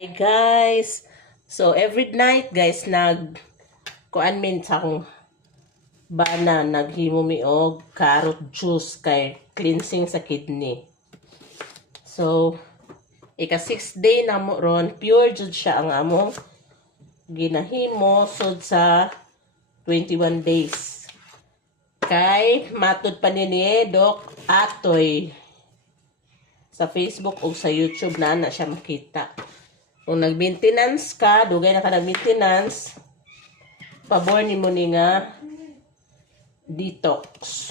Hey guys, so every night guys kuan min sa akong bana naghimo mi og carrot juice kay cleansing sa kidney. So ika 6 day na mo ron, pure jud siya ang among ginahimo sud sa 21 days. Kay matud pa ni Doc Atoy sa Facebook o sa YouTube na siya makita. Kung nag-maintenance ka, dugay na ka nag-maintenance, pabor ni mo ni nga detox.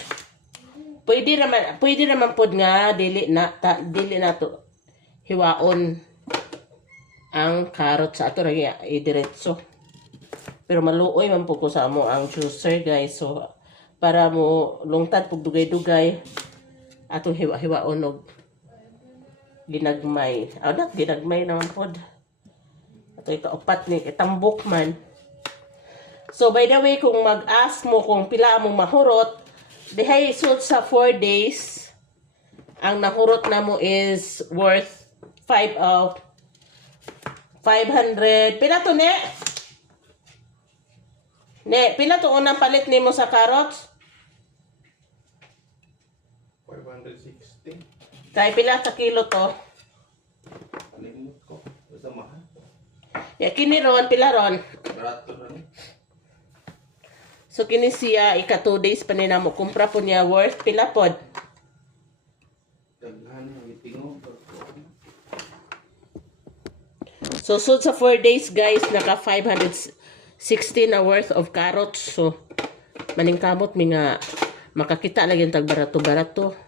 Pwede naman pod nga dili na to hiwaon ang carrot sa ato ra idiretso. Pero maluoy man po ko sa amo ang juicer guys. So para mo lungtad pug dugay-dugay atong hiwa-hiwaon og ginagmay. Not ginagmay naman pod. Ito ikaupat ni itambok man. So by the way, kung mag-ask mo kung pila mong mahurot, dihay sud sa 4 days, ang nahurot na mo is worth 500. Pila to ne? Ne, pila to unang palit nimo sa carrots? 560. Kay pila ka kilo to? Palimut ko. Basta mahal. Ya kini ron pila ron? Barato na ni. So kini siya ika 2 days pa nina mo kumpra po niya worth pila pod? Daghan ng itingog. So sud sa 4 days guys naka 560 na worth of carrots. So maningkamot mi nga makakita lagi tag barato-barato.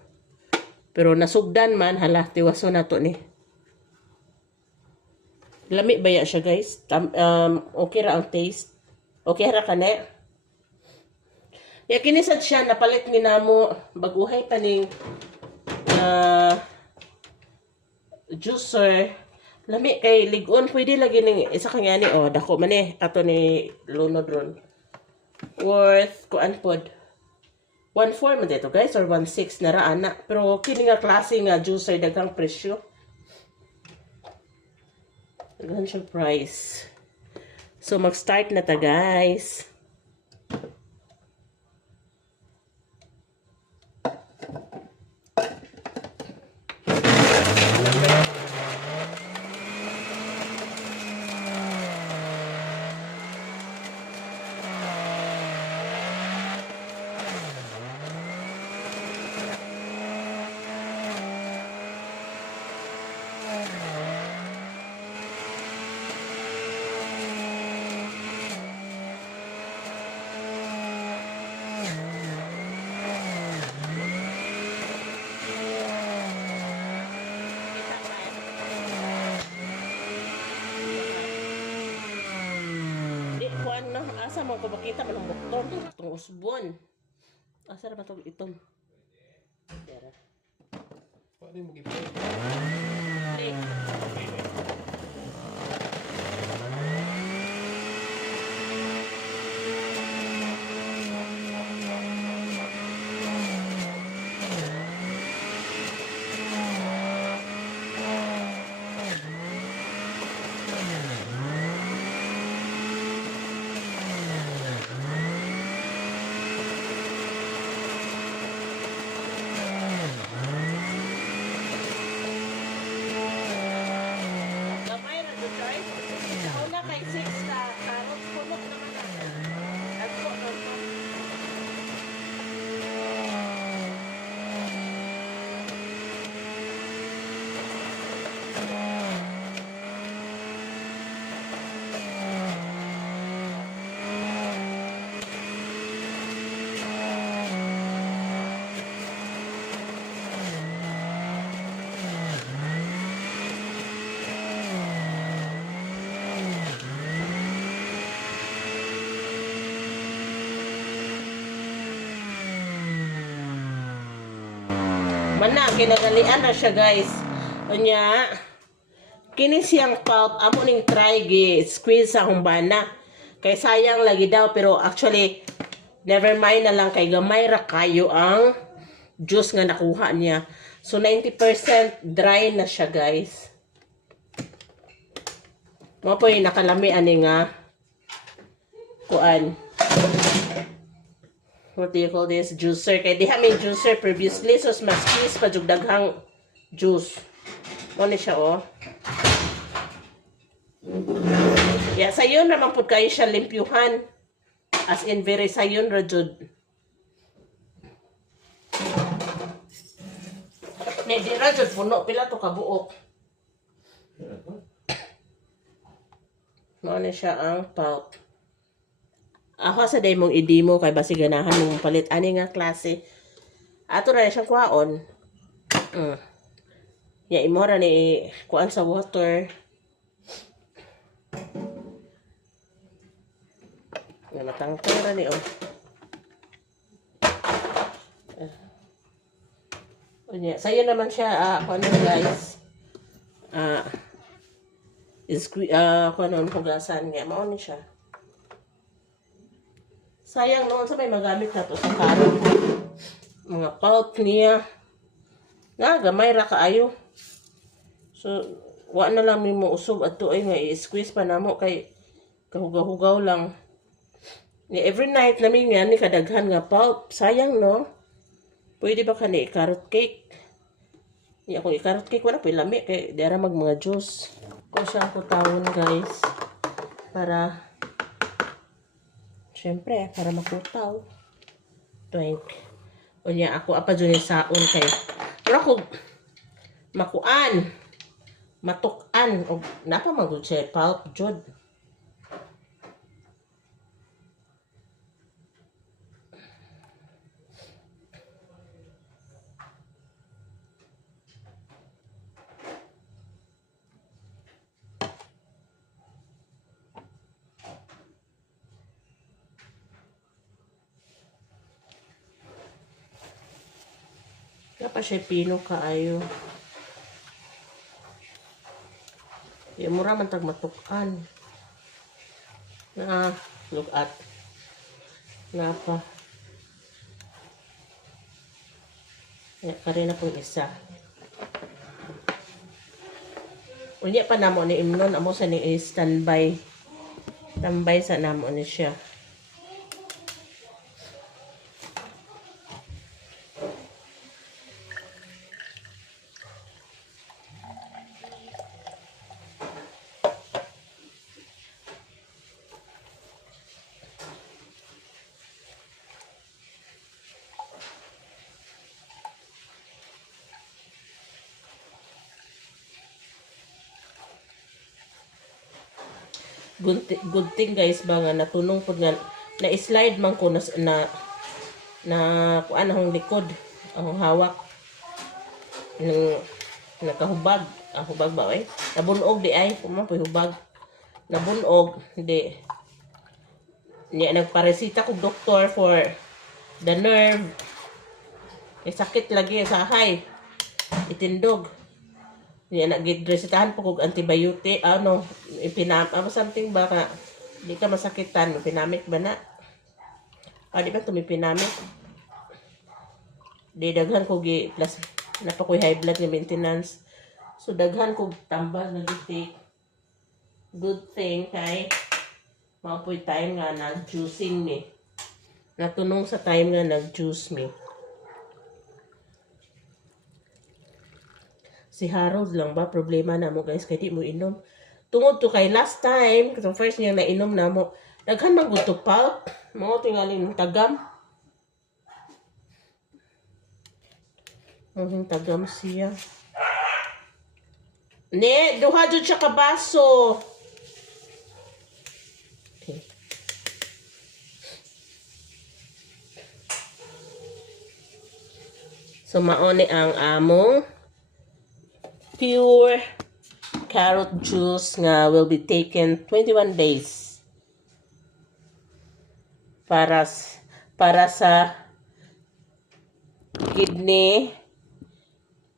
Pero nasugdan man hala tiwaso na to ni. Lami ba ya siya guys? Okay ra ang taste. Okay ra kane. Ya kinisad siya napalit ni namo baguhay pa ning juicer. Lami kay ligon pwede lagi ning isa kanya ni dako man ato ni lunod ron. Worth kuan pod 1.4 man dito guys or 1.6 na ra ana. Pero kini nga klase nga juicer daghang presyo. Daghang siya price. So mag-start na ta guys. Asa mo ko makita man ang bukton itong usbon. Asa ra ba to itom? Dara. Paano mo gipay? Gamay ra jud guys. Sa una kay 6 ka carrots puno naman na. Agpo ron. Mana kinagalian na siya guys. Unya kini siyang pulp amo ning try gi squeeze sa akong bana. Kay sayang lagi daw pero actually never mind na lang kay gamay ra kayo ang juice nga nakuha niya. So 90% dry na siya guys. Mo po yung nakalami ani nga kuan. What do you call this? Juicer. Kaya di may juicer previously. So, mas squeeze pa jug daghang juice. Mo ni siya, oh. Yeah, sayon naman po kayo siya limpyuhan. As in, very sayon rajud. Di rajud puno. Pila to kabuok. Mo ni siya ang pulp. Ako sa day mong i-demo kay basi ganahan mong palit ani nga klase. Ato na siyang kuhaon. Ya imo ra ni kuan sa water. Nga matangtang ra ni oh. Unya, sayo naman siya kuan guys. Kuan hugasan nga mao ni siya. Sayang noon sa may magamit na to sa karot. Mga pulp niya. Nga, gamay ra kaayo. So, wa na lang mo usog at to ay nga i-squeeze pa namo kay kahugaw-hugaw lang. Every night namin yan ni kadaghan nga pulp. Sayang no? Pwede ba ka ni carrot cake? Kung i-carrot cake, wala po ilami kay dara mag mga juice. Kung siyang kutawon guys. Para siyempre, para makutaw. Twink. O niya, ako apa dyan yung saon kay. Pero ako, makuan. Matukan. O, napa magod siya, pulp, jod. Napa siya pino kaayo. Yung mura man tag matukan. Look at. Napa. Kari na pong isa. Unya pa namo ni imnon. Amo sa ni standby. Tambay sa namo ni siya. Good thing guys ba nga natunong po nga na-slide man ko na kuan ang likod ang hawak ng nakahubag hubag ba eh nabunog di ay kumapoy hubag nabunog di niya nagparesita ko doktor for the nerve sakit lagi sa hay itindog niya nagidresitahan po kog antibiotic something ba ka di ka masakitan pinamit ba na di ba tumipinamit di daghan ko gi plus napakoy high blood nga maintenance so daghan ko tambal na gitik good thing kay mapoy time nga nag-juicing mi natunong sa time nga nag-juice mi. Si Harold lang ba problema na mo guys kay di mo inom tungod to kay last time so first niya nainom na mo daghan man gud to pulp mo tingalin tagam tagam siya ne duha jud siya ka baso okay. So maoni ang among pure carrot juice nga will be taken 21 days para sa kidney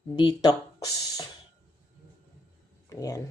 detox. Yan.